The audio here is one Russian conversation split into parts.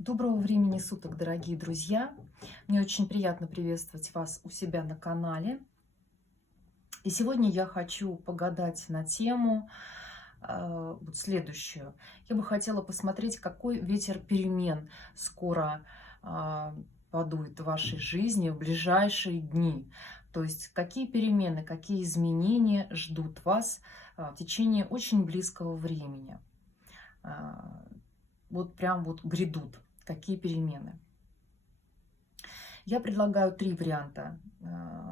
Доброго времени суток, дорогие друзья! Мне очень приятно приветствовать вас у себя на канале. И сегодня я хочу погадать на тему вот следующую. Я бы хотела посмотреть, какой ветер перемен скоро подует в вашей жизни в ближайшие дни. То есть какие перемены, какие изменения ждут вас в течение очень близкого времени. А, вот прям вот грядут. Какие перемены? Я предлагаю три варианта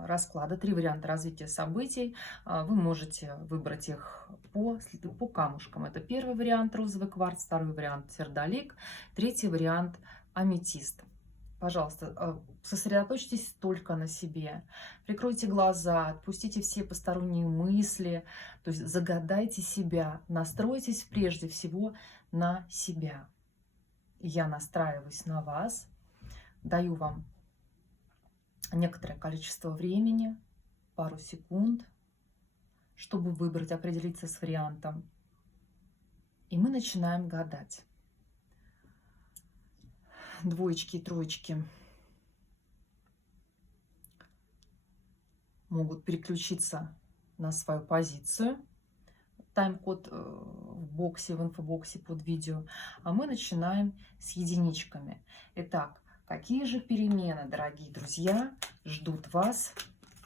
расклада, три варианта развития событий. Вы можете выбрать их по камушкам. Это первый вариант розовый кварц, второй вариант сердолик, третий вариант аметист. Пожалуйста, сосредоточьтесь только на себе. Прикройте глаза, отпустите все посторонние мысли. То есть загадайте себя, настройтесь прежде всего на себя. Я настраиваюсь на вас, даю вам некоторое количество времени, пару секунд, чтобы выбрать, определиться с вариантом. И мы начинаем гадать. Двоечки и троечки могут переключиться на свою позицию. Тайм-код в боксе, в инфобоксе под видео. А мы начинаем с единичками. Итак, какие же перемены, дорогие друзья, ждут вас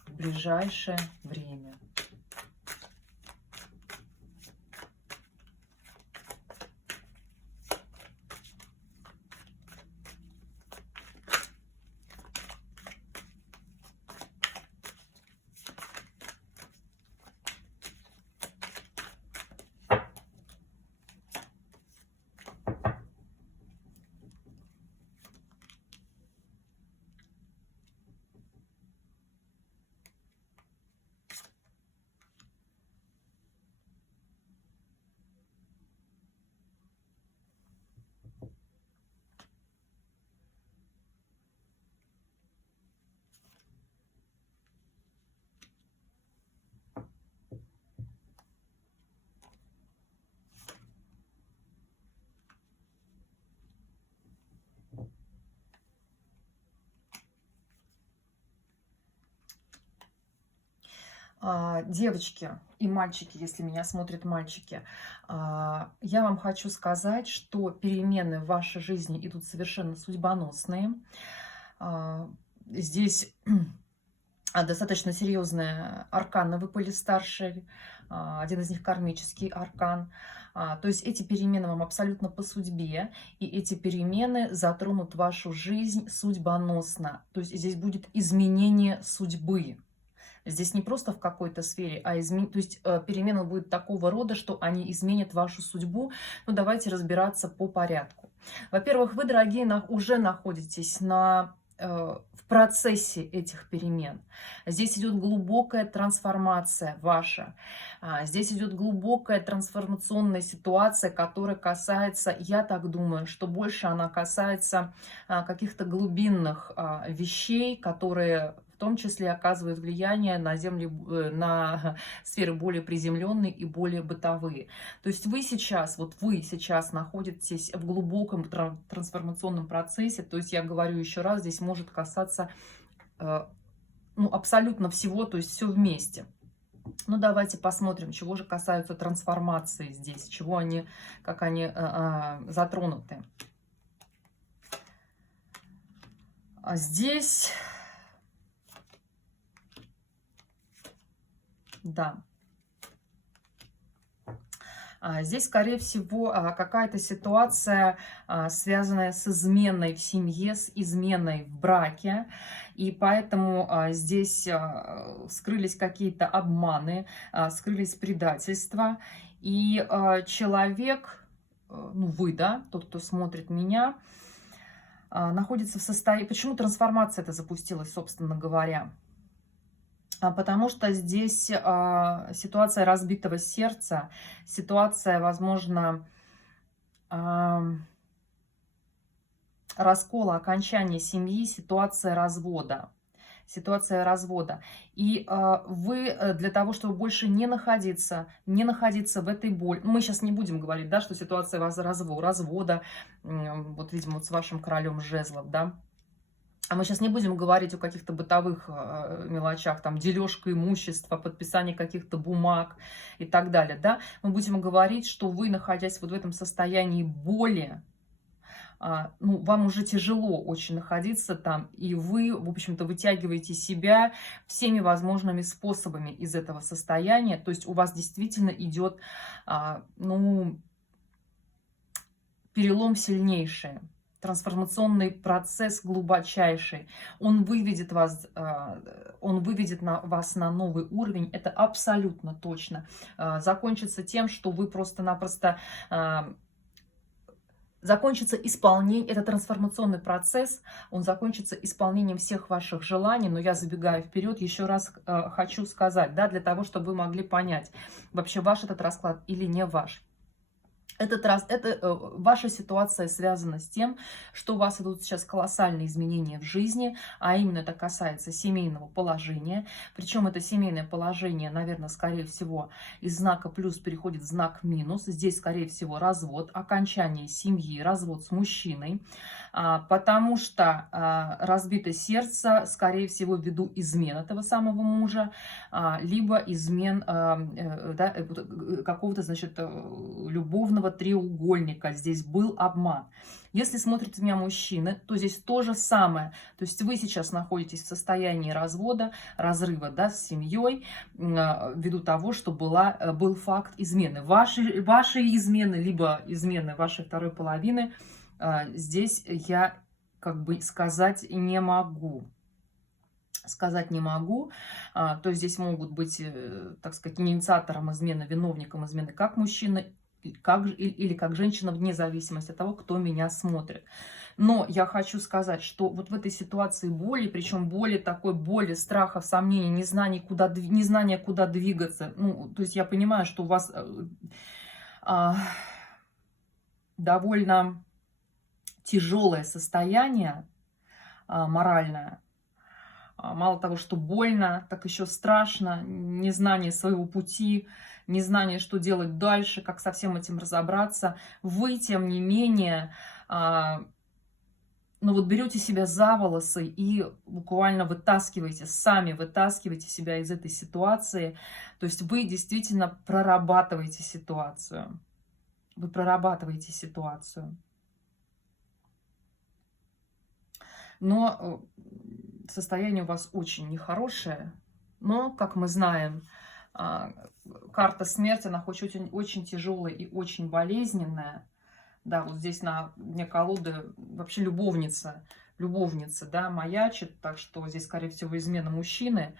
в ближайшее время? Девочки и мальчики, если меня смотрят мальчики, я вам хочу сказать, что перемены в вашей жизни идут совершенно судьбоносные. Здесь достаточно серьезные арканы выпали старшие, один из них кармический аркан. То есть эти перемены вам абсолютно по судьбе, и эти перемены затронут вашу жизнь судьбоносно. То есть здесь будет изменение судьбы. Здесь не просто в какой-то сфере, то есть перемены будут такого рода, что они изменят вашу судьбу. Ну, давайте разбираться по порядку. Во-первых, вы, дорогие, уже находитесь в процессе этих перемен. Здесь идет глубокая трансформация ваша. Здесь идет глубокая трансформационная ситуация, которая касается, я так думаю, что больше она касается каких-то глубинных вещей, которые в том числе оказывают влияние на на сферы более приземленные и более бытовые. То есть вы сейчас находитесь в глубоком трансформационном процессе. То есть я говорю еще раз, здесь может касаться абсолютно всего, то есть все вместе. Ну, давайте посмотрим, чего же касаются трансформации здесь, как они затронуты. Здесь, да, здесь, скорее всего, какая-то ситуация, связанная с изменой в семье, с изменой в браке. И поэтому здесь скрылись какие-то обманы, скрылись предательства. И человек, ну вы, да, тот, кто смотрит меня, находится в состоянии... Почему трансформация это запустилась, собственно говоря? Потому что здесь ситуация разбитого сердца, ситуация, возможно, раскола, окончания семьи, ситуация развода. ситуация развода. И вы для того, чтобы больше не находиться в этой боли, мы сейчас не будем говорить, да, что ситуация у вас развода, вот, видимо, вот с вашим королем жезлов, да, а мы сейчас не будем говорить о каких-то бытовых мелочах, там, дележка имущества, подписание каких-то бумаг и так далее, да. Мы будем говорить, что вы, находясь вот в этом состоянии боли, ну, вам уже тяжело очень находиться там, и вы, в общем-то, вытягиваете себя всеми возможными способами из этого состояния. То есть у вас действительно идет, ну, перелом сильнейший. Трансформационный процесс глубочайший. Он выведет вас на новый уровень. Это абсолютно точно. Закончится тем, что вы просто-напросто... Закончится исполнение, это трансформационный процесс, он закончится исполнением всех ваших желаний, но я забегаю вперед, еще раз хочу сказать, да, для того, чтобы вы могли понять, вообще ваш этот расклад или не ваш. Ваша ситуация связана с тем, что у вас идут сейчас колоссальные изменения в жизни, а именно это касается семейного положения. Причем это семейное положение, наверное, скорее всего, из знака плюс переходит в знак минус. Здесь, скорее всего, развод, окончание семьи, развод с мужчиной, потому что разбито сердце, скорее всего, ввиду измен этого самого мужа, либо измен да, какого-то, значит, любовного треугольника, здесь был обман. Если смотрит меня мужчина, то здесь то же самое. То есть вы сейчас находитесь в состоянии развода, разрыва, да, с семьей, ввиду того, что был факт измены. Ваши измены, либо измены вашей второй половины, здесь я как бы сказать не могу. То есть здесь могут быть, так сказать, инициатором измены, виновником измены как мужчина, или как женщина, вне зависимости от того, кто меня смотрит. Но я хочу сказать, что вот в этой ситуации боли, причем боли, страхов, сомнений, незнания, куда двигаться, ну, то есть я понимаю, что у вас довольно тяжелое состояние моральное. Мало того, что больно, так еще страшно, незнание своего пути, незнание, что делать дальше, как со всем этим разобраться. Вы, тем не менее, ну вот берете себя за волосы и буквально сами вытаскиваете себя из этой ситуации. То есть вы действительно прорабатываете ситуацию. Вы прорабатываете ситуацию. Но состояние у вас очень нехорошее. Но, как мы знаем, карта смерти, она хоть очень тяжелая и очень болезненная. Да, вот здесь на дне колоды вообще любовница, да, маячит. Так что здесь, скорее всего, измена мужчины.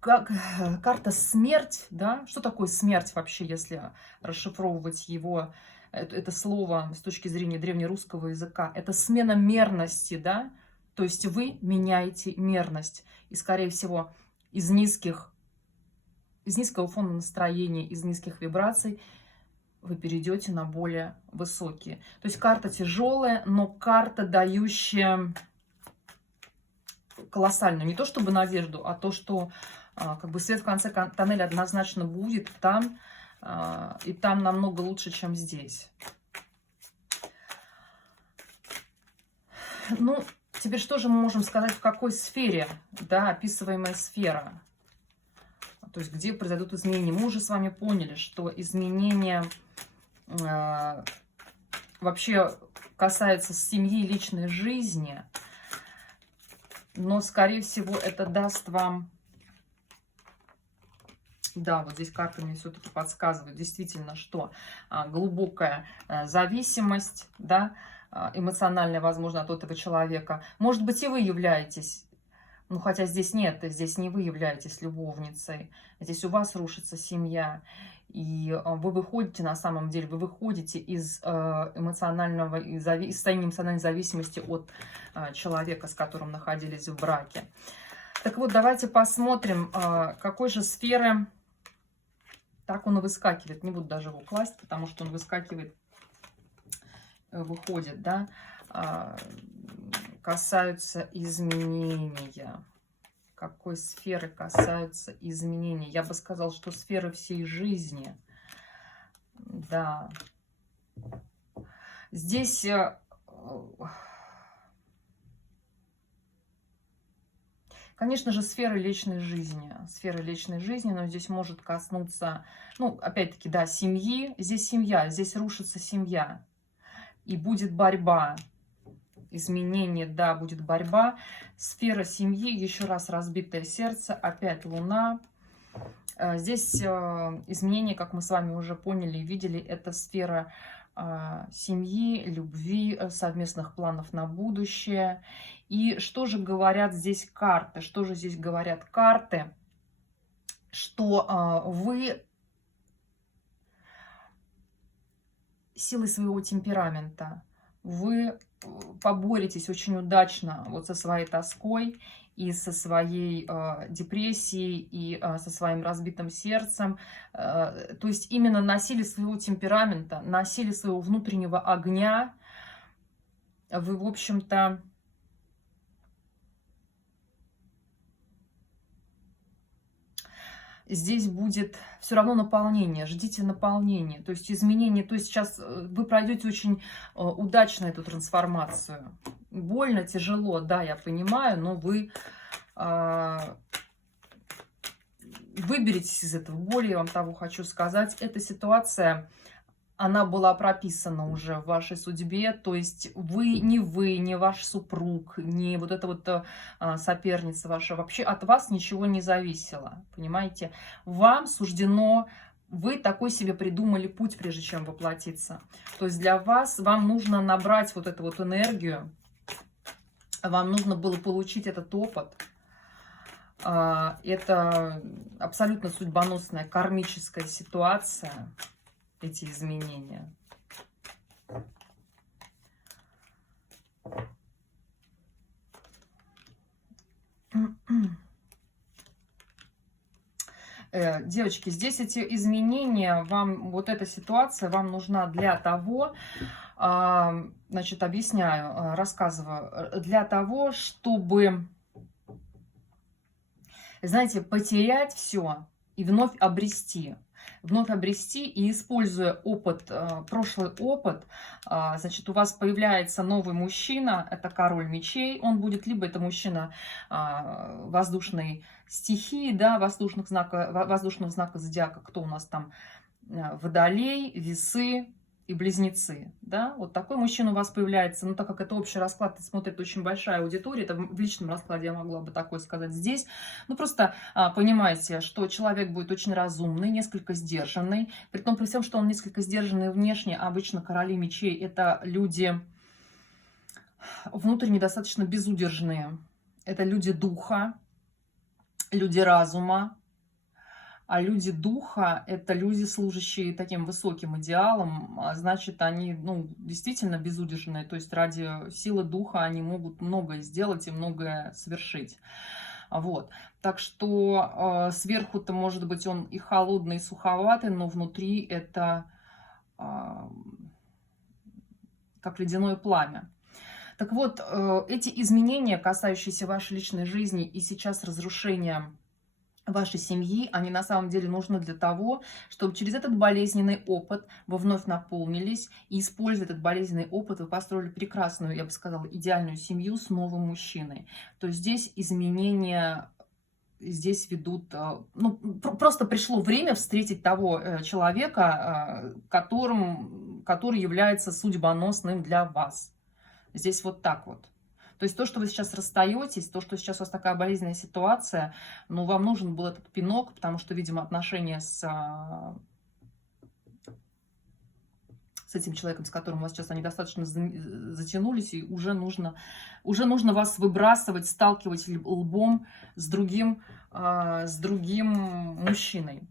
Карта смерть, да, что такое смерть вообще, если расшифровывать его, это слово с точки зрения древнерусского языка, это смена мерности, да, то есть вы меняете мерность, и, скорее всего, из низкого фона настроения, из низких вибраций вы перейдете на более высокие. То есть карта тяжелая, но карта, дающая колоссальную, не то чтобы надежду, а то, что как бы свет в конце тоннеля однозначно будет там, и там намного лучше, чем здесь. Ну, теперь что же мы можем сказать, в какой сфере, да, описываемая сфера? То есть где произойдут изменения? Мы уже с вами поняли, что изменения вообще касаются семьи, личной жизни, но, скорее всего, это даст вам... Да, вот здесь карта мне все-таки подсказывает действительно, что глубокая зависимость, да, эмоциональная, возможно, от этого человека. Может быть, и вы являетесь, ну, хотя здесь нет, здесь не вы являетесь любовницей, здесь у вас рушится семья, и вы выходите, на самом деле, вы выходите из состояния эмоциональной зависимости от человека, с которым находились в браке. Так вот, давайте посмотрим, какой же сферы... Так он и выскакивает. Не буду даже его класть, потому что он выскакивает, выходит, да. касаются изменения? Какой сферы касаются изменения? Я бы сказала, что сферы всей жизни. Да. Здесь... Конечно же, сферы личной жизни, но здесь может коснуться, ну, опять-таки, да, семьи. Здесь семья, здесь рушится семья. И будет борьба. Изменение, да, будет борьба. Сфера семьи, еще раз разбитое сердце, опять Луна. Здесь изменение, как мы с вами уже поняли и видели, это сфера семьи, любви, совместных планов на будущее. И что же говорят здесь карты? Что же здесь говорят карты? Что вы силой своего темперамента, вы поборетесь очень удачно вот со своей тоской и со своей депрессией, и со своим разбитым сердцем. То есть именно на силе своего темперамента, на силе своего внутреннего огня вы, в общем-то, здесь будет все равно наполнение, ждите наполнения, то есть изменения. То есть сейчас вы пройдете очень удачно эту трансформацию. Больно, тяжело, да, я понимаю, но вы выберетесь из этого. Более вам того хочу сказать, эта ситуация, она была прописана уже в вашей судьбе, то есть вы, не ваш супруг, не вот эта вот соперница ваша, вообще от вас ничего не зависело, понимаете? Вам суждено, вы такой себе придумали путь, прежде чем воплотиться. То есть для вас, вам нужно набрать вот эту вот энергию, вам нужно было получить этот опыт. Это абсолютно судьбоносная кармическая ситуация, эти изменения. Девочки, здесь эти изменения, вам вот эта ситуация вам нужна для того, значит, объясняю, рассказываю, для того, чтобы, знаете, потерять все и вновь обрести. И используя опыт, прошлый опыт, значит, у вас появляется новый мужчина, это король мечей, он будет либо это мужчина воздушной стихии, да, воздушного знака зодиака, кто у нас там, водолей, весы и близнецы, да, вот такой мужчина у вас появляется, но так как это общий расклад, смотрит очень большая аудитория, это в личном раскладе я могла бы такое сказать здесь, ну просто понимаете, что человек будет очень разумный, несколько сдержанный, при том, при всем, что он несколько сдержанный внешне, обычно короли мечей это люди внутренне достаточно безудержные, это люди духа, люди разума. А люди духа – это люди, служащие таким высоким идеалом, значит, они, ну, действительно безудержные, то есть ради силы духа они могут многое сделать и многое совершить. Вот. Так что сверху-то, может быть, он и холодный, и суховатый, но внутри это как ледяное пламя. Так вот, эти изменения, касающиеся вашей личной жизни и сейчас разрушения вашей семьи, они на самом деле нужны для того, чтобы через этот болезненный опыт вы вновь наполнились, и, используя этот болезненный опыт, вы построили прекрасную, я бы сказала, идеальную семью с новым мужчиной. То есть здесь изменения, здесь ведут, ну, просто пришло время встретить того человека, который является судьбоносным для вас. Здесь вот так вот. То есть то, что вы сейчас расстаетесь, то, что сейчас у вас такая болезненная ситуация, ну, вам нужен был этот пинок, потому что, видимо, отношения с этим человеком, с которым у вас сейчас они достаточно затянулись, и уже нужно вас выбрасывать, сталкивать лбом с другим мужчиной.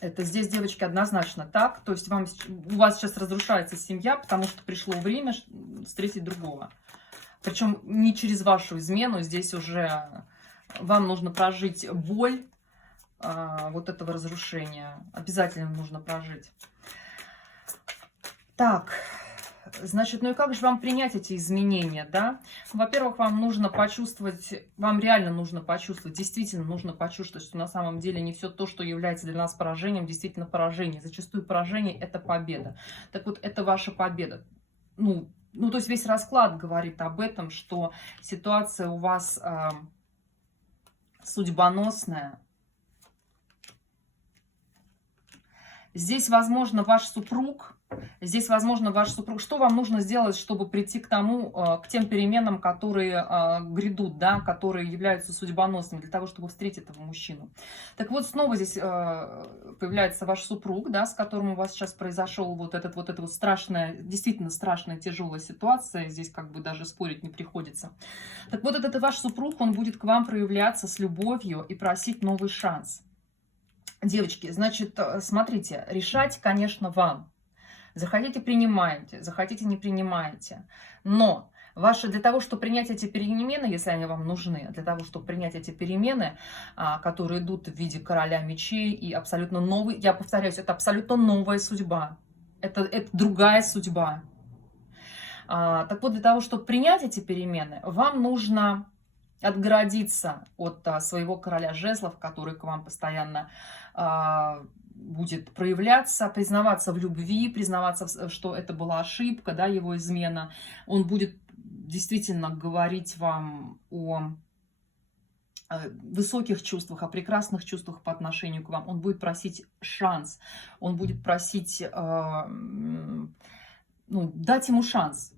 Это здесь, девочки, однозначно так. То есть у вас сейчас разрушается семья, потому что пришло время встретить другого. Причем не через вашу измену. Здесь уже вам нужно прожить боль вот этого разрушения. Обязательно нужно прожить. Так, Значит, ну и как же вам принять эти изменения, да? Во-первых, вам нужно почувствовать, вам реально нужно почувствовать, действительно нужно почувствовать, что на самом деле не все то, что является для нас поражением, действительно поражение. Зачастую поражение – это победа. Так вот, это ваша победа. Ну, то есть весь расклад говорит об этом, что ситуация у вас судьбоносная. Здесь, возможно, ваш супруг, что вам нужно сделать, чтобы прийти к тому, к тем переменам, которые грядут, да, которые являются судьбоносными, для того, чтобы встретить этого мужчину. Так вот, снова здесь появляется ваш супруг, да, с которым у вас сейчас произошел вот эта вот страшная, действительно страшная, тяжелая ситуация, здесь как бы даже спорить не приходится. Так вот, этот ваш супруг, он будет к вам проявляться с любовью и просить новый шанс. Девочки, значит, смотрите, решать, конечно, вам. Захотите – принимаете, захотите – не принимаете. Но для того, чтобы принять эти перемены, если они вам нужны, для того, чтобы принять эти перемены, которые идут в виде короля мечей и абсолютно новый, я повторяюсь, это абсолютно новая судьба. Это другая судьба. Так вот, для того, чтобы принять эти перемены, вам нужно отгородиться от своего короля жезлов, который к вам постоянно будет проявляться, признаваться в любви, признаваться, что это была ошибка, да, его измена. Он будет действительно говорить вам о высоких чувствах, о прекрасных чувствах по отношению к вам. Он будет просить шанс, он будет просить дать ему шанс.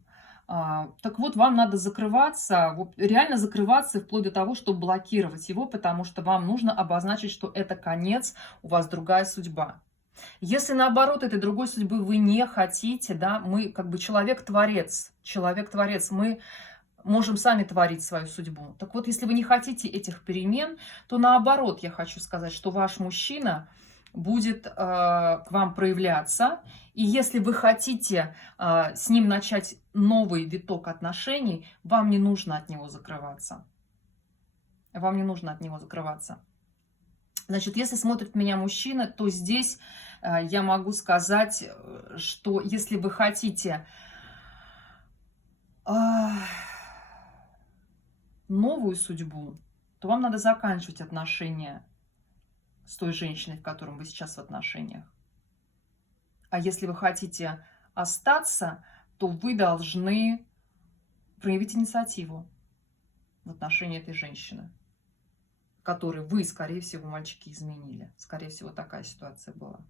Так вот, вам надо закрываться, реально закрываться, вплоть до того, чтобы блокировать его, потому что вам нужно обозначить, что это конец, у вас другая судьба. Если наоборот этой другой судьбы вы не хотите, да, мы как бы человек-творец, мы можем сами творить свою судьбу. Так вот, если вы не хотите этих перемен, то наоборот, я хочу сказать, что ваш мужчина будет к вам проявляться. И если вы хотите с ним начать новый виток отношений, вам не нужно от него закрываться. Вам не нужно от него закрываться. Значит, если смотрит меня мужчина, то здесь я могу сказать, что если вы хотите новую судьбу, то вам надо заканчивать отношения с той женщиной, в которой вы сейчас в отношениях. А если вы хотите остаться, то вы должны проявить инициативу в отношении этой женщины, которой вы, скорее всего, мальчики, изменили. Скорее всего, такая ситуация была.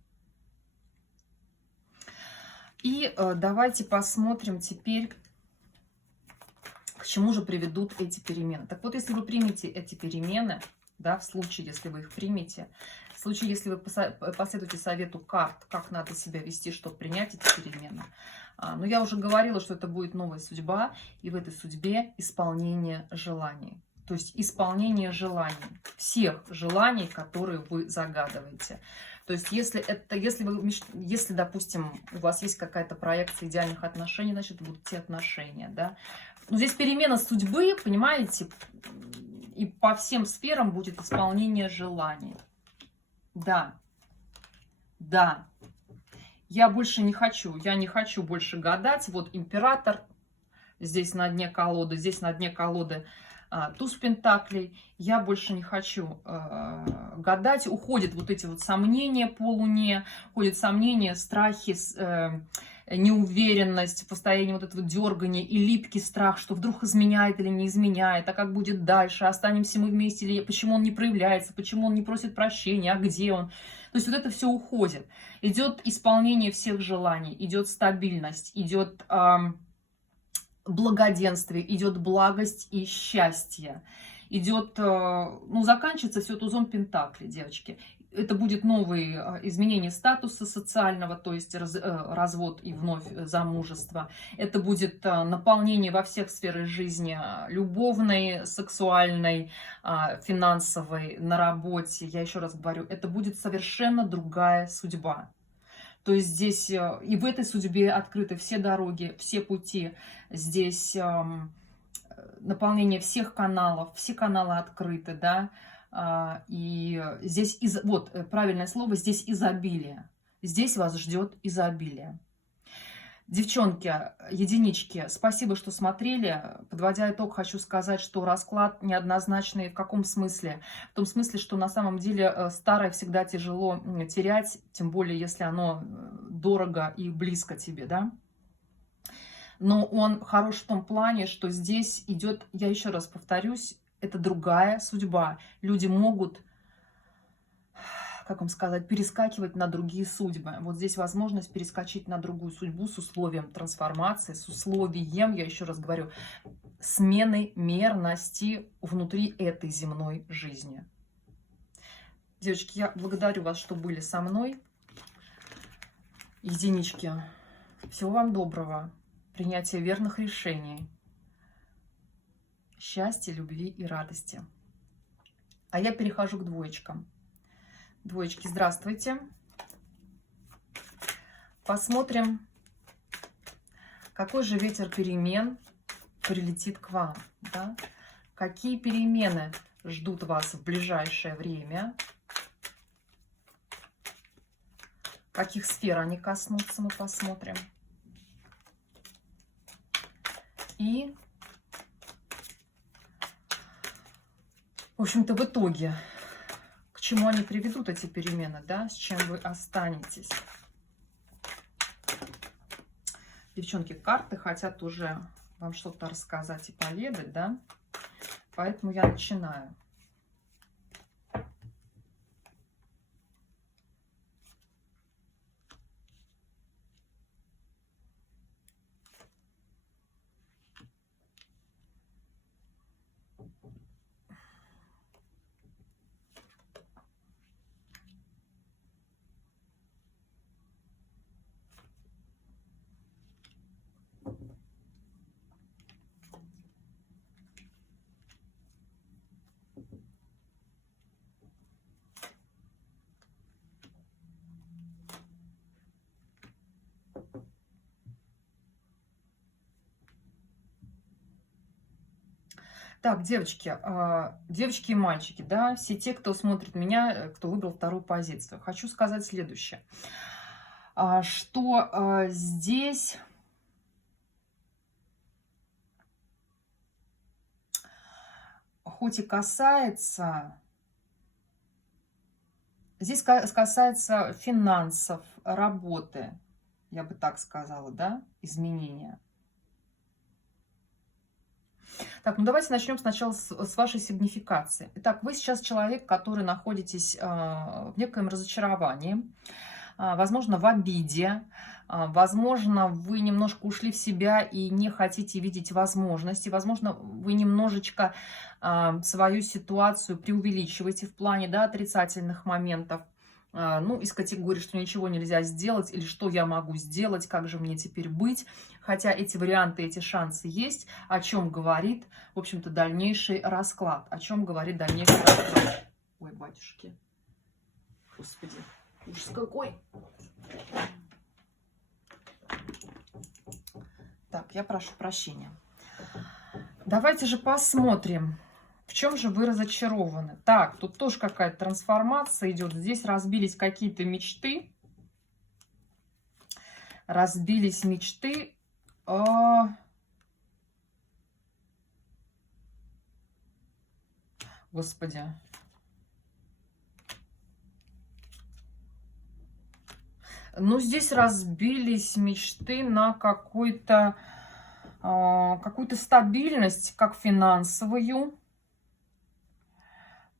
И давайте посмотрим теперь, к чему же приведут эти перемены. Так вот, если вы примете эти перемены, да, в случае, если вы их примете, в случае, если вы последуете совету карт, как надо себя вести, чтобы принять эти перемены. Но я уже говорила, что это будет новая судьба, и в этой судьбе исполнение желаний. То есть исполнение желаний, всех желаний, которые вы загадываете. То есть если, допустим, у вас есть какая-то проекция идеальных отношений, значит, будут те отношения, да. Но здесь перемена судьбы, понимаете, и по всем сферам будет исполнение желаний. Да, да. Я больше не хочу, я не хочу больше гадать. Вот император, здесь на дне колоды, туз пентаклей. Я больше не хочу гадать. Уходят вот эти вот сомнения по Луне, уходят сомнения, страхи, неуверенность, постояние вот этого дергания и липкий страх, что вдруг изменяет или не изменяет, а как будет дальше, останемся мы вместе, или почему он не проявляется, почему он не просит прощения, а где он. То есть вот это все уходит. Идет исполнение всех желаний, идет стабильность, идет благоденствие, идет благость и счастье. Идет, заканчивается все тузом пентаклей, девочки. Это будет новые изменения статуса социального, то есть развод и вновь замужество. Это будет наполнение во всех сферах жизни, любовной, сексуальной, финансовой, на работе. Я еще раз говорю, это будет совершенно другая судьба. То есть здесь и в этой судьбе открыты все дороги, все пути. Здесь наполнение всех каналов, все каналы открыты, да. И здесь, правильное слово, здесь изобилие. Здесь вас ждет изобилие. Девчонки, единички, спасибо, что смотрели. Подводя итог, хочу сказать, что расклад неоднозначный. В каком смысле? В том смысле, что на самом деле старое всегда тяжело терять, тем более, если оно дорого и близко тебе, да? Но он хорош в том плане, что здесь идет, я еще раз повторюсь, это другая судьба. Люди могут, как вам сказать, перескакивать на другие судьбы. Вот здесь возможность перескочить на другую судьбу с условием трансформации, с условием, я еще раз говорю, смены мерности внутри этой земной жизни. Девочки, я благодарю вас, что были со мной. Единички, всего вам доброго, принятия верных решений, счастья, любви и радости. А я перехожу к двоечкам. Двоечки, здравствуйте. Посмотрим, какой же ветер перемен прилетит к вам. Да? Какие перемены ждут вас в ближайшее время. Каких сфер они коснутся, мы посмотрим. И, в общем-то, в итоге, к чему они приведут, эти перемены, да, с чем вы останетесь. Девчонки, карты хотят уже вам что-то рассказать и поведать, да, поэтому я начинаю. Так, девочки, девочки и мальчики, да, все те, кто смотрит меня, кто выбрал вторую позицию. Хочу сказать следующее, что здесь хоть и касается, здесь касается финансов, работы, я бы так сказала, да, изменения. Так, ну давайте начнем сначала с вашей сигнификации. Итак, вы сейчас человек, который находитесь в некоем разочаровании, возможно, в обиде, возможно, вы немножко ушли в себя и не хотите видеть возможности, возможно, вы немножечко свою ситуацию преувеличиваете в плане, да, отрицательных моментов. Ну, из категории, что ничего нельзя сделать, или что я могу сделать, как же мне теперь быть. Хотя эти варианты, эти шансы есть, о чем говорит, в общем-то, дальнейший расклад. О чем говорит дальнейший расклад. Ой, батюшки. Господи, ужас какой. Так, я прошу прощения. Давайте же посмотрим. В чем же вы разочарованы? Так, тут тоже какая-то трансформация идет. Здесь разбились какие-то мечты. Разбились мечты. Господи. Ну, здесь разбились мечты на какую-то стабильность, как финансовую,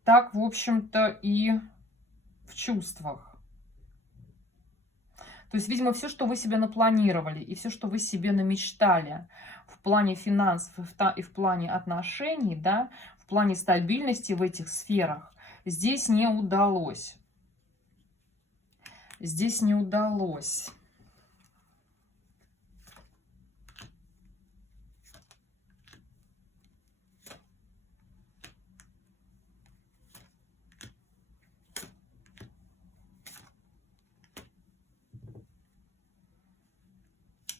так, в общем-то, и в чувствах. То есть, видимо, все, что вы себе напланировали, и все, что вы себе намечтали в плане финансов и в плане отношений, да, в плане стабильности в этих сферах, здесь не удалось. Здесь не удалось.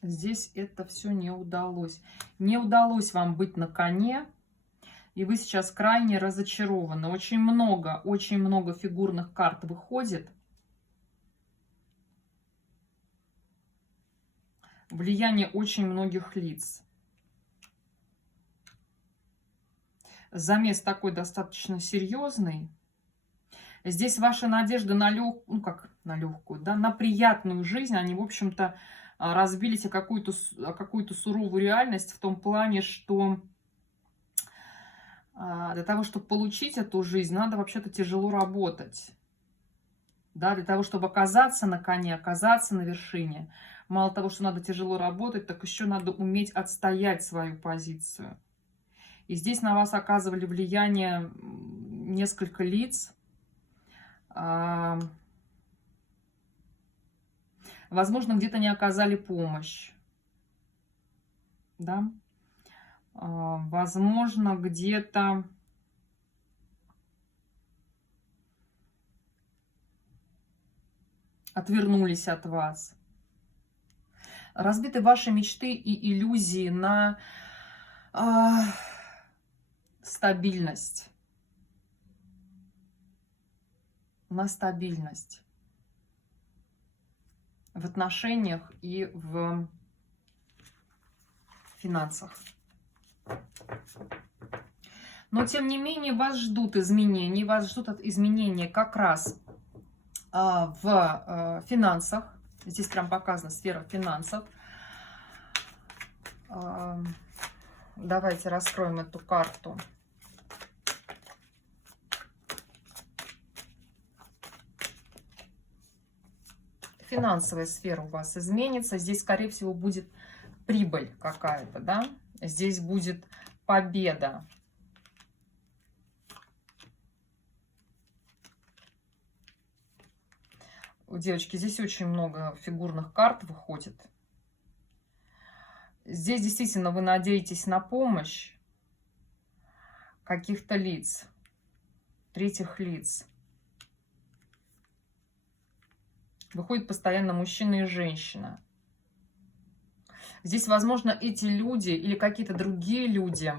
Здесь это все не удалось. Не удалось вам быть на коне, и вы сейчас крайне разочарованы. Очень много фигурных карт выходит. влияние очень многих лиц. Замес такой достаточно серьезный. Здесь ваши надежды на ну как на легкую, да, на приятную жизнь, они, в общем-то, разбились о какую-то суровую реальность в том плане, что для того, чтобы получить эту жизнь, надо вообще-то тяжело работать. Да, для того, чтобы оказаться на коне, оказаться на вершине, мало того, что надо тяжело работать, так еще надо уметь отстоять свою позицию. И здесь на вас оказывали влияние несколько лиц. Возможно, где-то не оказали помощь. Да? Возможно, где-то отвернулись от вас. Разбиты ваши мечты и иллюзии на стабильность. На стабильность. В отношениях и в финансах. Но, тем не менее, вас ждут изменения. Вас ждут изменения как раз в финансах. Здесь прям показана сфера финансов. Давайте раскроем эту карту. Финансовая сфера у вас изменится. Здесь, скорее всего, будет прибыль какая-то, да? Здесь будет победа. Девочки, здесь очень много фигурных карт выходит. Здесь действительно вы надеетесь на помощь каких-то лиц, третьих лиц. Выходит постоянно мужчина и женщина. Здесь, возможно, эти люди или какие-то другие люди,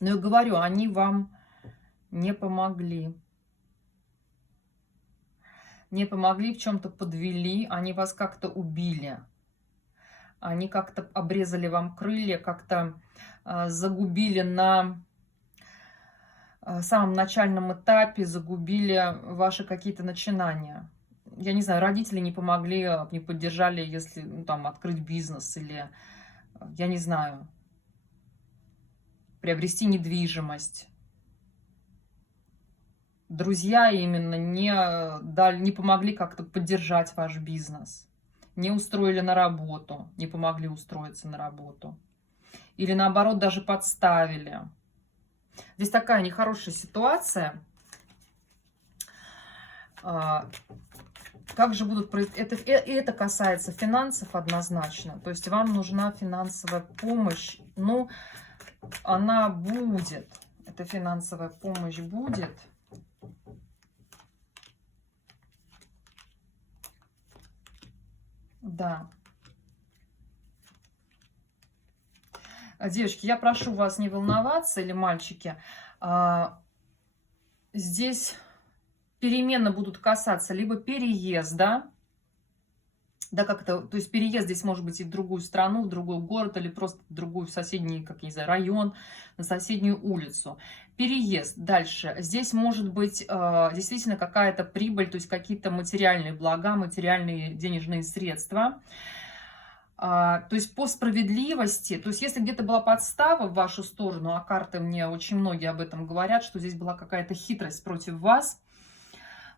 но я говорю, они вам не помогли. Не помогли, в чем-то подвели, они вас как-то убили. Они как-то обрезали вам крылья, как-то загубили на самом начальном этапе, загубили ваши какие-то начинания. Я не знаю, родители не помогли, не поддержали, если там открыть бизнес или, я не знаю, приобрести недвижимость. Друзья именно не помогли как-то поддержать ваш бизнес. Не устроили на работу, не помогли устроиться на работу. Или наоборот, даже подставили. Здесь такая нехорошая ситуация. Как же будут... Это касается финансов однозначно. То есть вам нужна финансовая помощь. Ну, она будет. Эта финансовая помощь будет. Да. Девочки, я прошу вас не волноваться, или мальчики. Здесь перемены будут касаться либо переезда, да, как-то, то есть переезд здесь может быть и в другую страну, в другой город, или просто в другой, в соседний, как я не знаю, район, на соседнюю улицу. Переезд. Дальше. Здесь может быть действительно какая-то прибыль, то есть какие-то материальные блага, материальные денежные средства. То есть по справедливости, то есть если где-то была подстава в вашу сторону, а карты мне очень многие об этом говорят, что здесь была какая-то хитрость против вас,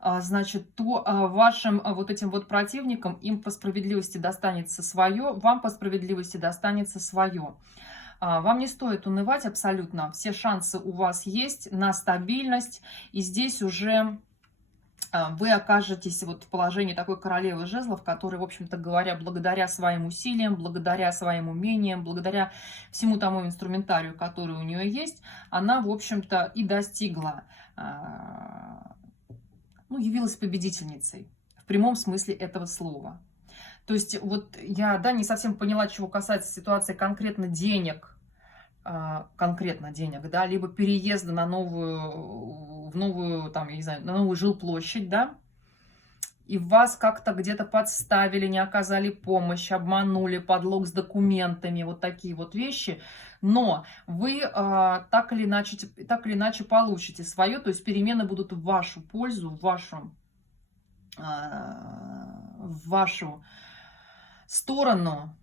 значит, то вашим вот этим вот противникам, им по справедливости достанется свое, вам по справедливости достанется свое. Вам не стоит унывать абсолютно, все шансы у вас есть на стабильность, и здесь уже вы окажетесь вот в положении такой королевы жезлов, которая, в общем-то говоря, благодаря своим усилиям, благодаря своим умениям, благодаря всему тому инструментарию, который у нее есть, она, в общем-то, и достигла, ну, явилась победительницей в прямом смысле этого слова. То есть вот я, да, не совсем поняла, чего касается ситуации конкретно денег, да, либо переезда на новую, там, я не знаю, на новую жилплощадь, да, и вас как-то где-то подставили, не оказали помощь, обманули, подлог с документами, вот такие вот вещи. Но вы так или иначе получите свое, то есть перемены будут в вашу пользу, в вашу сторону,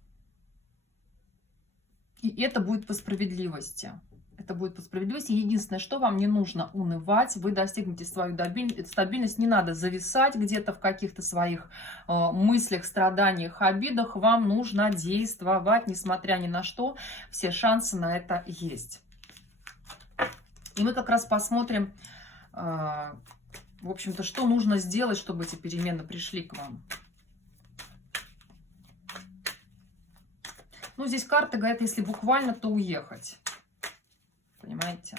и это будет по справедливости. Это будет по справедливости. Единственное, что вам не нужно унывать, вы достигнете свою стабильность, не надо зависать где-то в каких-то своих мыслях, страданиях, обидах. Вам нужно действовать, несмотря ни на что, все шансы на это есть. И мы как раз посмотрим, в общем-то, что нужно сделать, чтобы эти перемены пришли к вам. Ну, здесь карты говорят, если буквально, то уехать. Понимаете?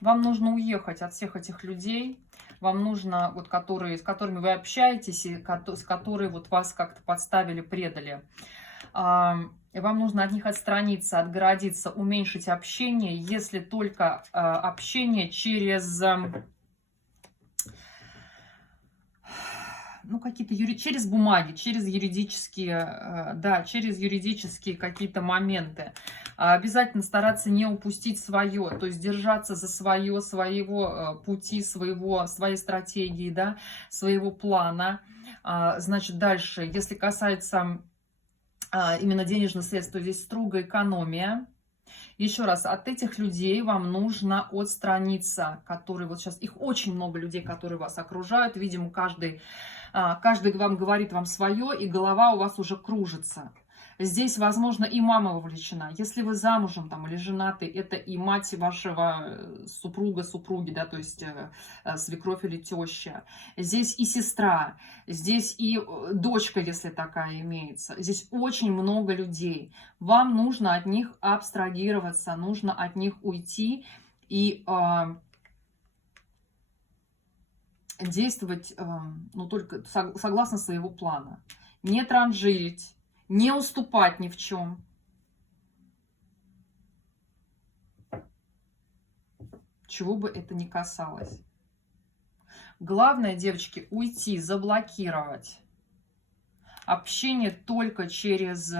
Вам нужно уехать от всех этих людей. Вам нужно, вот, с которыми вы общаетесь, и с которые вот вас как-то подставили, предали. Вам нужно от них отстраниться, отгородиться, уменьшить общение, если только общение через, ну, через бумаги, через юридические, да, через юридические какие-то моменты. Обязательно стараться не упустить свое, то есть держаться за своего пути, своей стратегии, да, своего плана. Значит, дальше, если касается именно денежных средств, то здесь строгая экономия. Еще раз, от этих людей вам нужно отстраниться, которые вот сейчас, их очень много людей, которые вас окружают, видимо, каждый вам говорит вам свое, и голова у вас уже кружится. Здесь, возможно, и мама вовлечена. Если вы замужем там, или женаты, это и мать вашего супруга, супруги, да, то есть свекровь или теща. Здесь и сестра, здесь и дочка, если такая имеется. Здесь очень много людей. Вам нужно от них абстрагироваться, нужно от них уйти и действовать, ну, только согласно своего плана. Не транжирить. Не уступать ни в чем. Чего бы это ни касалось. Главное, девочки, уйти, заблокировать. Общение только через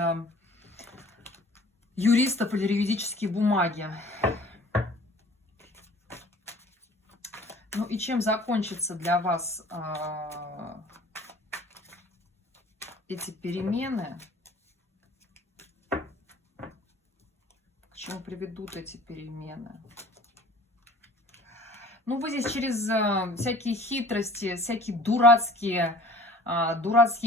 юристов или юридические бумаги. Ну и чем закончится для вас эти перемены? К чему приведут эти перемены? Ну, вы здесь через всякие хитрости, всякие дурацкие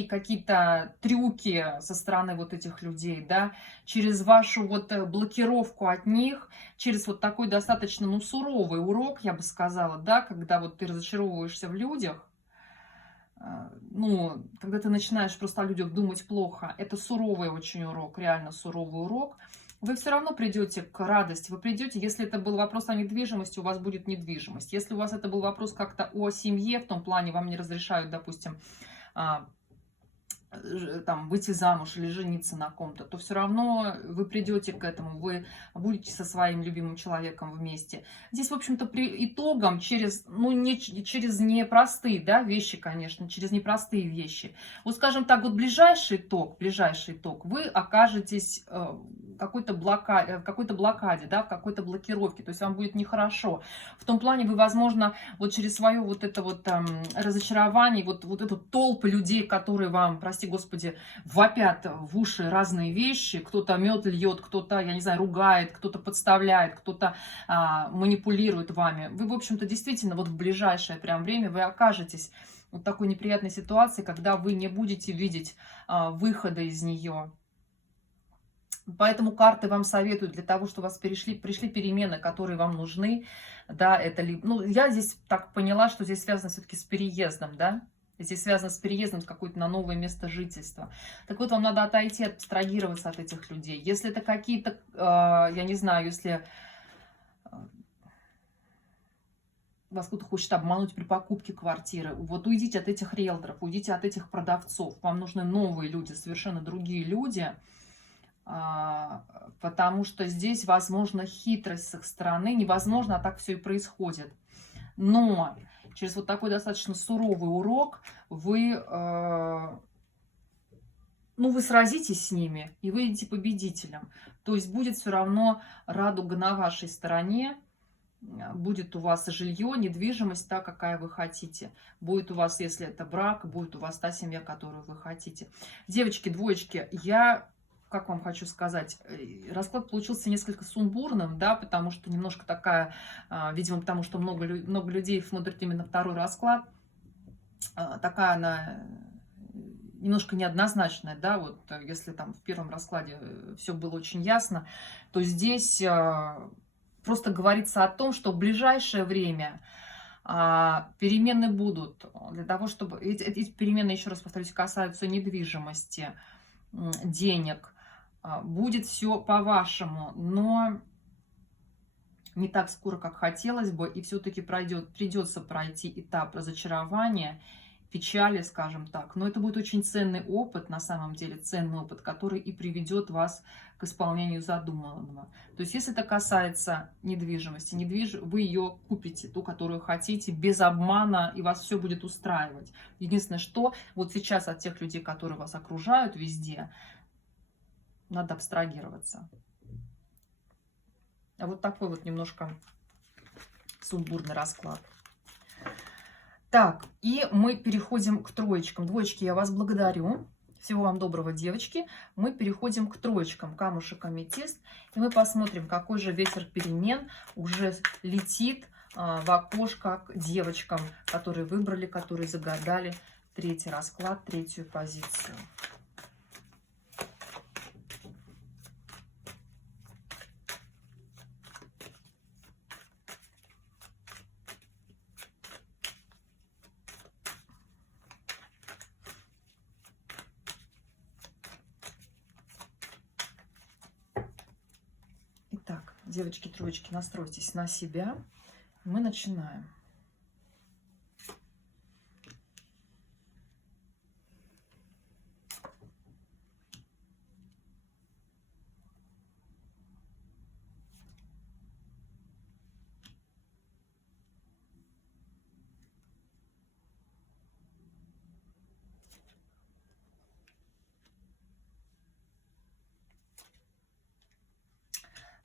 какие-то трюки со стороны вот этих людей, да, через вашу вот блокировку от них, через вот такой достаточно, ну, суровый урок, я бы сказала, да, когда вот ты разочаровываешься в людях, ну, когда ты начинаешь просто о людях думать плохо, это суровый очень урок, реально суровый урок. Вы все равно придете к радости, вы придете, если это был вопрос о недвижимости, у вас будет недвижимость. Если у вас это был вопрос как-то о семье, в том плане вам не разрешают, допустим, там, выйти замуж или жениться на ком-то, то все равно вы придете к этому, вы будете со своим любимым человеком вместе. Здесь, в общем-то, итогом через, ну, через непростые, да, вещи, конечно, через непростые вещи. Вот, скажем так, вот ближайший итог, вы окажетесь в какой-то блокаде, да, в какой-то блокировке, то есть вам будет нехорошо. В том плане вы, возможно, вот через свое вот это вот разочарование, вот эту толпу людей, которые вам, прости господи, вопят в уши разные вещи, кто-то мед льет, кто-то, я не знаю, ругает, кто-то подставляет, кто-то манипулирует вами. Вы, в общем-то, действительно вот в ближайшее прям время вы окажетесь в такой неприятной ситуации, когда вы не будете видеть выхода из нее. Поэтому карты вам советуют для того, чтобы у вас пришли перемены, которые вам нужны. Да, это ли, ну, я здесь так поняла, что здесь связано все-таки с переездом, да. Здесь связано с переездом, с какое-то на новое место жительства. Так вот, вам надо отойти, абстрагироваться от этих людей. Если это какие-то, я не знаю, если вас кто-то хочет обмануть при покупке квартиры. Вот уйдите от этих риэлторов, уйдите от этих продавцов. Вам нужны новые люди, совершенно другие люди. Потому что здесь возможна хитрость с их стороны. Невозможно, а так все и происходит. Но через вот такой достаточно суровый урок вы сразитесь с ними и выйдете победителем. То есть будет все равно радуга на вашей стороне. Будет у вас жилье, недвижимость, та, какая вы хотите. Будет у вас, если это брак, будет у вас та семья, которую вы хотите. Девочки, двоечки, я, как вам хочу сказать, расклад получился несколько сумбурным, да, потому что немножко такая, видимо, потому что много людей смотрят именно второй расклад. Такая она немножко неоднозначная, да, вот если там в первом раскладе все было очень ясно, то здесь просто говорится о том, что в ближайшее время перемены будут. Для того, чтобы... Эти перемены, еще раз повторюсь, касаются недвижимости, денег. Будет все по-вашему, но не так скоро, как хотелось бы. И все-таки придется пройти этап разочарования, печали, скажем так. Но это будет очень ценный опыт, на самом деле, ценный опыт, который и приведет вас к исполнению задуманного. То есть, если это касается недвижимости, вы ее купите, ту, которую хотите, без обмана, и вас все будет устраивать. Единственное, что вот сейчас от тех людей, которые вас окружают везде, надо абстрагироваться. А вот такой вот немножко сумбурный расклад. Так, и мы переходим к троечкам. Двоечки, я вас благодарю. Всего вам доброго, девочки. Мы переходим к троечкам. Камушек, аметист. И мы посмотрим, какой же ветер перемен уже летит в окошко к девочкам, которые выбрали, которые загадали третий расклад, третью позицию. Итак, девочки, троечки, настройтесь на себя. Мы начинаем.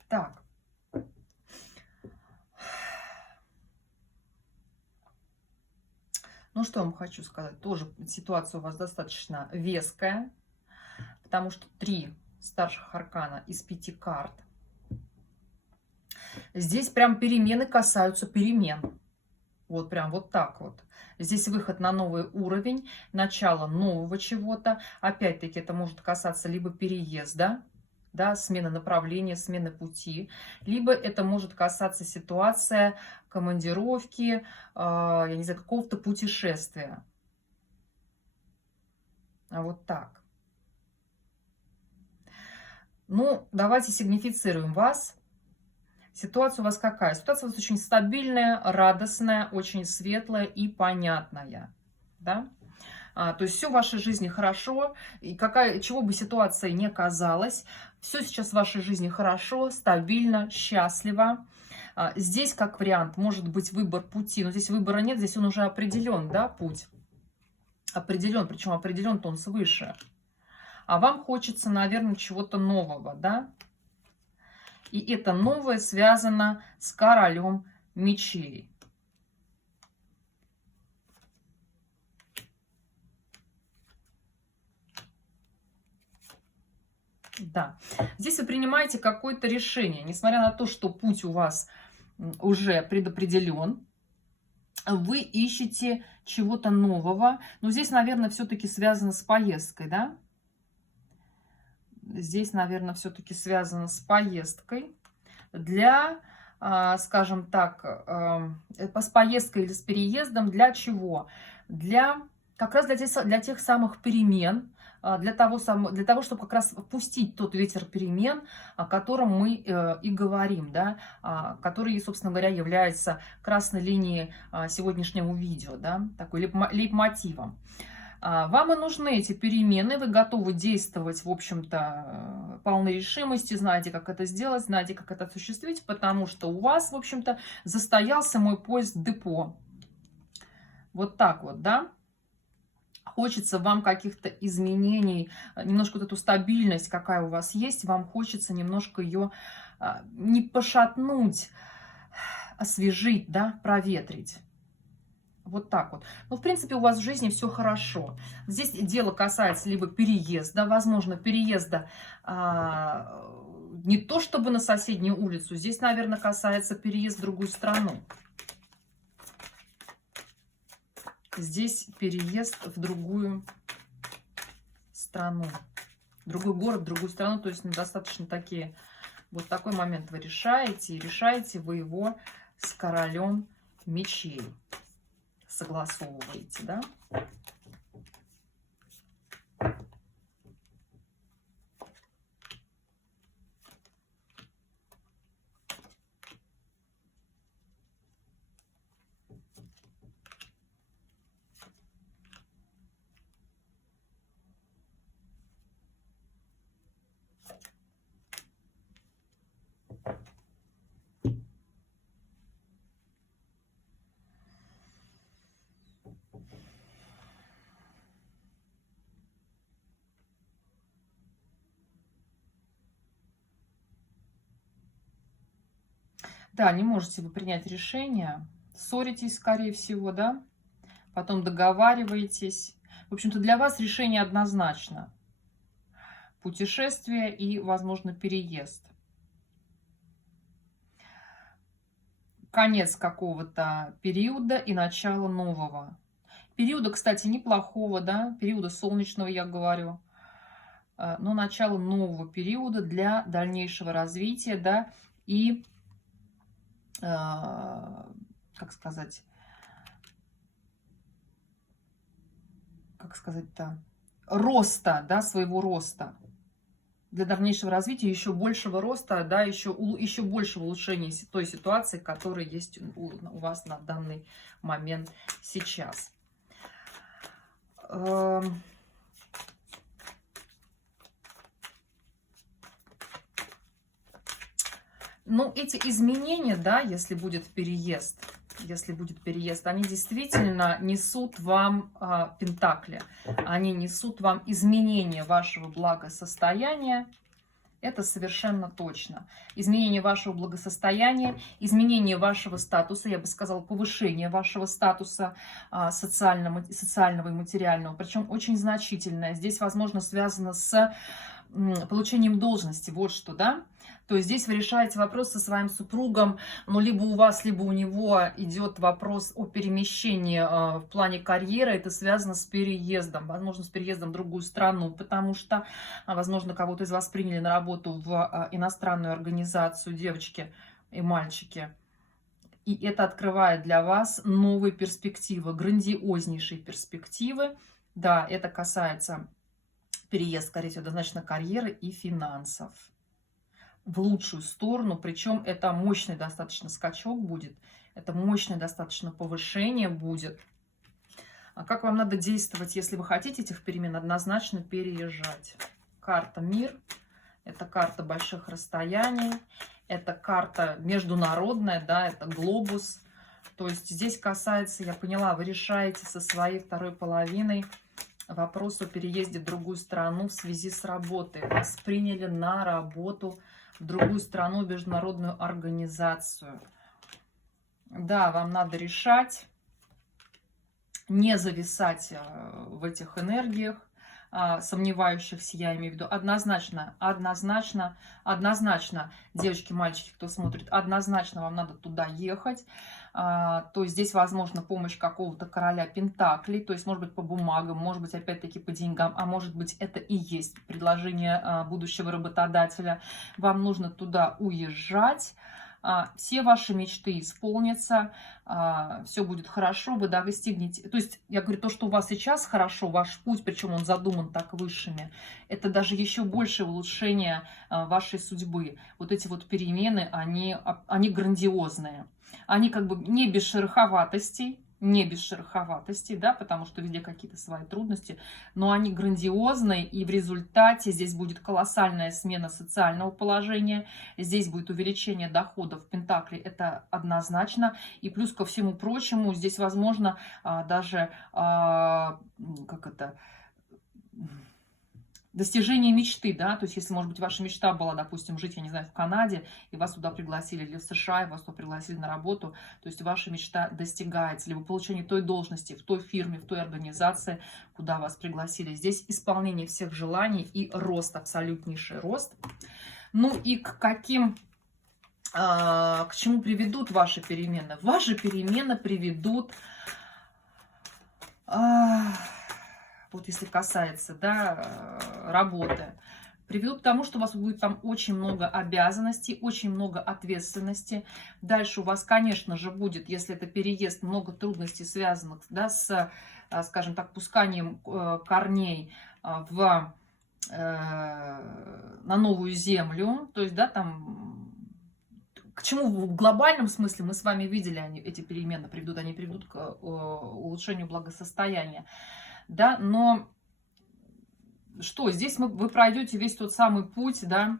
Так. Ну, что я вам хочу сказать. Тоже ситуация у вас достаточно веская, потому что 3 старших аркана из 5 карт. Здесь прям перемены касаются перемен. Вот прям вот так вот. Здесь выход на новый уровень, начало нового чего-то. Опять-таки это может касаться либо переезда, да, смены направления, смены пути, либо это может касаться ситуация командировки, я не знаю, какого-то путешествия. А вот так. Ну, давайте сигнифицируем вас. Ситуация у вас какая? Ситуация у вас очень стабильная, радостная, очень светлая и понятная. Да? То есть все в вашей жизни хорошо, и чего бы ситуация ни казалась, все сейчас в вашей жизни хорошо, стабильно, счастливо. Здесь, как вариант, может быть выбор пути, но здесь выбора нет, здесь он уже определен, да, путь. Определен, причем определен-то он свыше. А вам хочется, наверное, чего-то нового, да? И это новое связано с королем мечей. Да, здесь вы принимаете какое-то решение, несмотря на то, что путь у вас уже предопределен, вы ищете чего-то нового, но здесь, наверное, все-таки связано с поездкой, да? Здесь, наверное, все-таки связано с поездкой для, скажем так, с поездкой или с переездом, для чего? Как раз для тех самых перемен, для того, чтобы как раз впустить тот ветер перемен, о котором мы и говорим, да, который, собственно говоря, является красной линией сегодняшнего видео, да, такой лейтмотивом. Вам и нужны эти перемены, вы готовы действовать, в общем-то, полной решимости, знаете, как это сделать, знаете, как это осуществить, потому что у вас, в общем-то, застоялся мой поезд в депо. Вот так вот, да? Хочется вам каких-то изменений, немножко вот эту стабильность, какая у вас есть, вам хочется немножко ее не пошатнуть, освежить, да, проветрить. Вот так вот. Ну, в принципе, у вас в жизни все хорошо. Здесь дело касается либо переезда, возможно, переезда не то чтобы на соседнюю улицу, здесь, наверное, касается переезда в другую страну. Здесь переезд в другую страну, другой город, другую страну, то есть достаточно такие, вот такой момент вы решаете, и решаете вы его с королем мечей. Согласовываете, да? Да, не можете вы принять решение, ссоритесь, скорее всего, да, потом договариваетесь. В общем-то, для вас решение однозначно. Путешествие и, возможно, переезд. Конец какого-то периода и начало нового. Периода, кстати, неплохого, да, периода солнечного, я говорю. Но начало нового периода для дальнейшего развития, да, и как сказать-то, роста, да, своего роста. Для дальнейшего развития, еще большего роста, да, еще большего улучшения той ситуации, которая есть у вас на данный момент сейчас. Ну, эти изменения, да, если будет переезд, они действительно несут вам пентакли, они несут вам изменение вашего благосостояния, это совершенно точно. Изменение вашего благосостояния, изменение вашего статуса, я бы сказала, повышение вашего статуса социального и материального, причем очень значительное. Здесь, возможно, связано с получением должности, вот что, да. То есть здесь вы решаете вопрос со своим супругом, но либо у вас, либо у него идет вопрос о перемещении в плане карьеры. Это связано с переездом, возможно, с переездом в другую страну, потому что, возможно, кого-то из вас приняли на работу в иностранную организацию, девочки и мальчики. И это открывает для вас новые перспективы, грандиознейшие перспективы. Да, это касается переезда, скорее всего, однозначно карьеры и финансов. В лучшую сторону, причем это мощный достаточно скачок будет, это мощное достаточно повышение будет. А как вам надо действовать, если вы хотите этих перемен? Однозначно переезжать. Карта «Мир», это карта больших расстояний, это карта международная, да, это глобус. То есть здесь касается, я поняла, вы решаете со своей второй половиной вопрос о переезде в другую страну в связи с работой. Вас приняли на работу в другую страну, международную организацию. Да, вам надо решать, не зависать в этих энергиях, сомневающихся, я имею в виду. Однозначно, девочки, мальчики, кто смотрит, однозначно вам надо туда ехать. То есть здесь, возможно, помощь какого-то короля пентаклей, то есть, может быть, по бумагам, может быть, опять-таки, по деньгам, а может быть, это и есть предложение будущего работодателя. Вам нужно туда уезжать, все ваши мечты исполнятся, все будет хорошо, вы достигнете. То есть, я говорю, то, что у вас сейчас хорошо, ваш путь, причем он задуман так высшими, это даже еще большее улучшение вашей судьбы. Вот эти вот перемены, они грандиозные. Они как бы не без шероховатостей, да, потому что везде какие-то свои трудности, но они грандиозные, и в результате здесь будет колоссальная смена социального положения, здесь будет увеличение доходов в Пентакле, это однозначно, и плюс ко всему прочему, здесь возможно даже, достижение мечты, да, то есть если, может быть, ваша мечта была, допустим, жить, я не знаю, в Канаде, и вас туда пригласили, или в США, и вас туда пригласили на работу, то есть ваша мечта достигается, либо получение той должности в той фирме, в той организации, куда вас пригласили. Здесь исполнение всех желаний и рост, абсолютнейший рост. Ну и к чему приведут ваши перемены? Ваши перемены приведут... вот если касается, да, работы, приведут к тому, что у вас будет там очень много обязанностей, очень много ответственности. Дальше у вас, конечно же, будет, если это переезд, много трудностей, связанных, да, с, скажем так, пусканием корней на новую землю. То есть, да, там... К чему в глобальном смысле мы с вами видели, эти перемены приведут? Они приведут к улучшению благосостояния. Да, но что, здесь вы пройдете весь тот самый путь, да,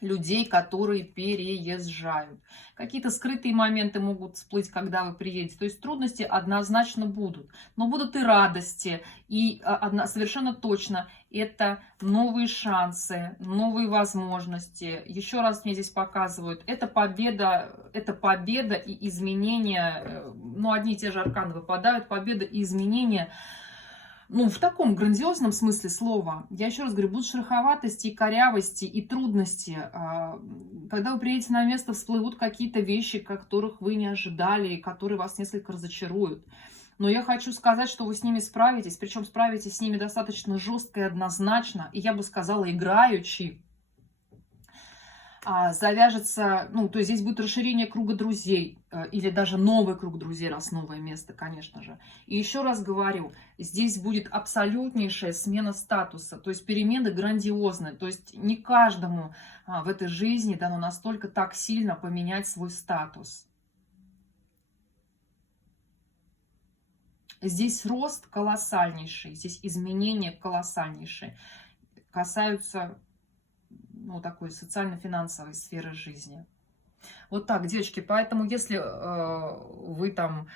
людей, которые переезжают. Какие-то скрытые моменты могут всплыть, когда вы приедете. То есть трудности однозначно будут. Но будут и радости. И совершенно точно это новые шансы, новые возможности. Еще раз мне здесь показывают, это победа и изменения. Ну, одни и те же арканы выпадают. Победа и изменения. Ну, в таком грандиозном смысле слова, я еще раз говорю, будут шероховатости, и корявости, и трудности. Когда вы приедете на место, всплывут какие-то вещи, которых вы не ожидали, и которые вас несколько разочаруют. Но я хочу сказать, что вы с ними справитесь, причем справитесь с ними достаточно жестко и однозначно, и я бы сказала, играючи. Завяжется, ну, то есть здесь будет расширение круга друзей, или даже новый круг друзей, раз новое место, конечно же. И еще раз говорю, здесь будет абсолютнейшая смена статуса, то есть перемены грандиозные, то есть не каждому в этой жизни дано настолько так сильно поменять свой статус. Здесь рост колоссальнейший, здесь изменения колоссальнейшие, касаются... ну, такой социально-финансовой сферы жизни. Вот так, девочки, поэтому если вы там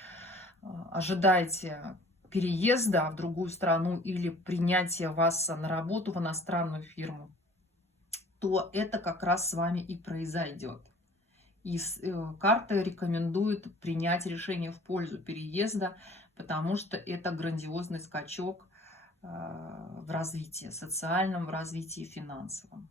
ожидаете переезда в другую страну или принятия вас на работу в иностранную фирму, то это как раз с вами и произойдет. И карта рекомендует принять решение в пользу переезда, потому что это грандиозный скачок в развитии социальном, в развитии финансовом.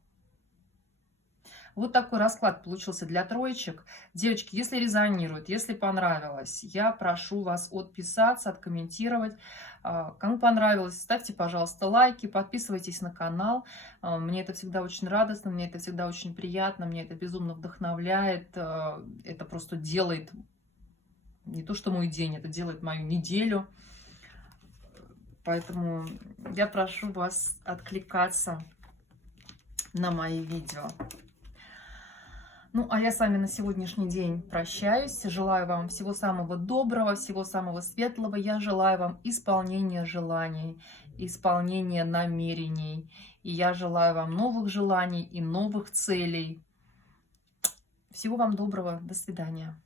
Вот такой расклад получился для троечек. Девочки, если резонирует, если понравилось, я прошу вас отписаться, откомментировать. Кому понравилось, ставьте, пожалуйста, лайки, подписывайтесь на канал. Мне это всегда очень радостно, мне это всегда очень приятно, мне это безумно вдохновляет. Это просто делает не то что мой день, это делает мою неделю. Поэтому я прошу вас откликаться на мои видео. Ну, а я с вами на сегодняшний день прощаюсь. Желаю вам всего самого доброго, всего самого светлого. Я желаю вам исполнения желаний, исполнения намерений. И я желаю вам новых желаний и новых целей. Всего вам доброго. До свидания.